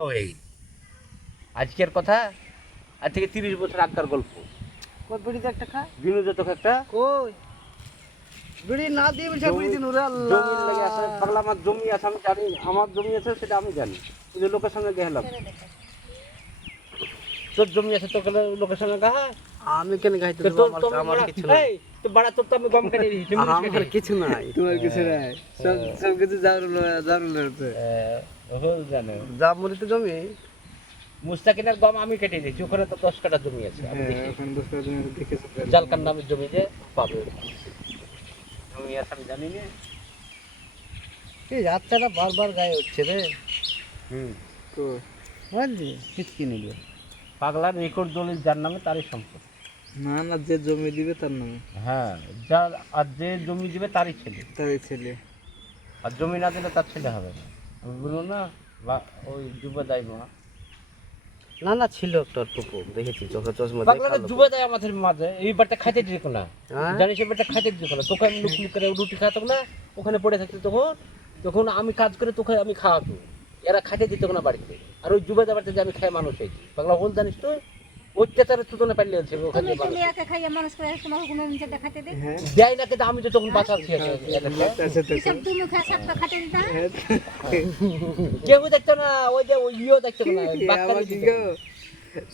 ওই। আজকের কথা আজ থেকে তিরিশ বছর আগকার গল্প। কই বিড়ি তো একটা খা। একটা কই? বিড়ি না দিয়ে বলছে বিড়ি দিন ওরে আল্লাহ। জমি লাগে আছে পাগলা আমার জমি আছে আমি জানি আমার জমি আছে সেটা আমি জানি। লোকের সঙ্গে গেলাম। তোর জমি আছে তোকে লোকের সঙ্গে গা। আমি কেন গাইতে আমার কিছু নাই। এই, বাড়া তো আমি গম কেটে দিয়েছি আমার কিছু নাই। তোমার কিছু নাই। সব সব কিছু জারুল জারুল আছে জানে। যা মরিতে জমি? মুস্তাকিনের গম আমি কেটে দিয়েছি ওখানে তো দশ কাটা জমি আছে হ্যাঁ, দশ জমি দেখেছ। জালকার নামের জমি যে পাবে। জমি আছে আমি জানি না। এই যাত্রাটা বারবার গায়ে হচ্ছে রে। হুম। তো বুঝলি কিচকি নিল পাগলার রেকর্ড দলিল যার নামে তারই সম্পদ। না না যে জমি দিবে তার নামে। হ্যাঁ যার আর যে জমি দিবে তারই ছেলে। তারই ছেলে। আর জমি না দিলে তার ছেলে হবে না। আমি বলব না বা ওই যুব দায় মা। না না ছিল একটা টুকু দেখেছি চোখে চশমা পাগলাটা যুব দেয় আমাদের মাঝে এই বারটা খাইতে দিত না। হ্যাঁ? জানিস এই বারটা খাইতে দিত না। তোকে আমি লুকলুক করে রুটি খাওয়াতো না ওখানে পড়ে থাকতো তখন তখন আমি কাজ করে তোকে আমি খাওয়াতো এরা খাইতে দিত না বাড়িতে। আর ওই যুব দেবারতে যে আমি খাই মানুষ হয়েছি। পাগলা বল জানিস তো অত্যাচারের তুলনা আছে ওখানে হ্যাঁ। দেয় না কিন্তু আমি তো তখন বাঁচাচ্ছি আছে তো এসব তুমি খা সাতটা খাতে দিতা। কেউ দেখতো না ওই যে ওই ইয়েও দেখতো না বাক্কা আমার কি দিত। গো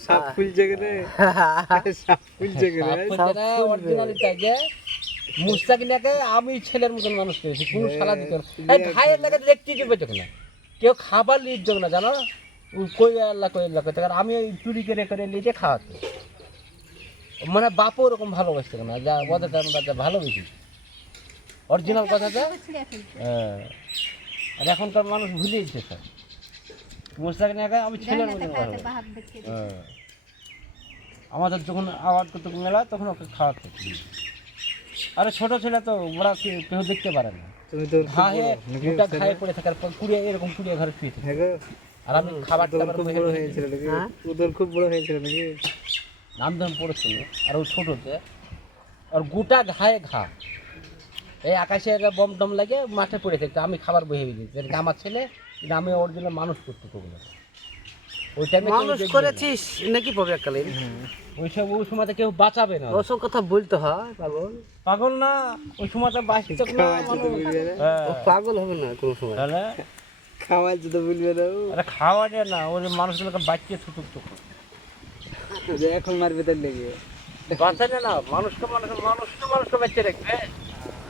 সাপ ফুলছে গেলে সাপ ফুলছে গেলে মুস্তাকিনাকে আমি ছেলের মতন মানুষ করেছি কোন শালা দিত না। ভাইয়ের লাগে দেখতে দিবে না। কেউ খাবার লিট যোগ না জানো? কই আল্লাহ কই আল্লাহ কই আর আমি ওই চুরি করে করে লিটে খাওয়াতো। মানে বাপও ওরকম ভালোবাসতো না যা ওদের আমরা যা ভালোবেসি। অরিজিনাল কথাটা হ্যাঁ। আর এখনকার মানুষ ভুলে গেছে স্যার আমি ছেলের দেখতে হ্যাঁ। আমাদের যখন আওয়াজ করতো মেলা তখন ওকে খাওয়াতো। আরে ছোট ছেলে তো ওরা কেউ দেখতে পারে না। তুমি তো ঘায়ে পড়ে থাকার পর কুড়িয়ে এরকম কুড়িয়ে ঘরে শুয়ে থাকে। হ্যাঁ আর আমি খাবার খুব বড় হয়েছিল নাকি? হ্যাঁ? উদর খুব বড় হয়েছিল নাকি? নাম ধাম পড়েছিল আর ও ছোটতে আর গোটা ঘায়ে ঘা। এই আকাশে বম টম লাগে মাঠে পড়ে থাকতো আমি খাবার বহে দিয়েছি। এটা আমার ছেলে কিন্তু আমি ওর জন্য মানুষ করতে ওগুলো ওই টাইমে মানুষ করেছিস নাকি পাবে কালে ওই সব ওই সময়তে কেউ বাঁচাবে না। ওসব কথা বলতে হয় পাগল? পাগল না ওই সময়তে বাঁচতে। হ্যাঁ। ও পাগল হবে না কোনো সময়। তাহলে? খাওয়াই যদি বলবে না আরে খাওয়া যায় না ওর মানুষগুলোকে বাঁচিয়ে থুতুক তখন। এখন মারবে তার লেগে। বাঁচা যায় না মানুষকে মানুষকে মানুষকে মানুষকে বাঁচিয়ে রাখবে।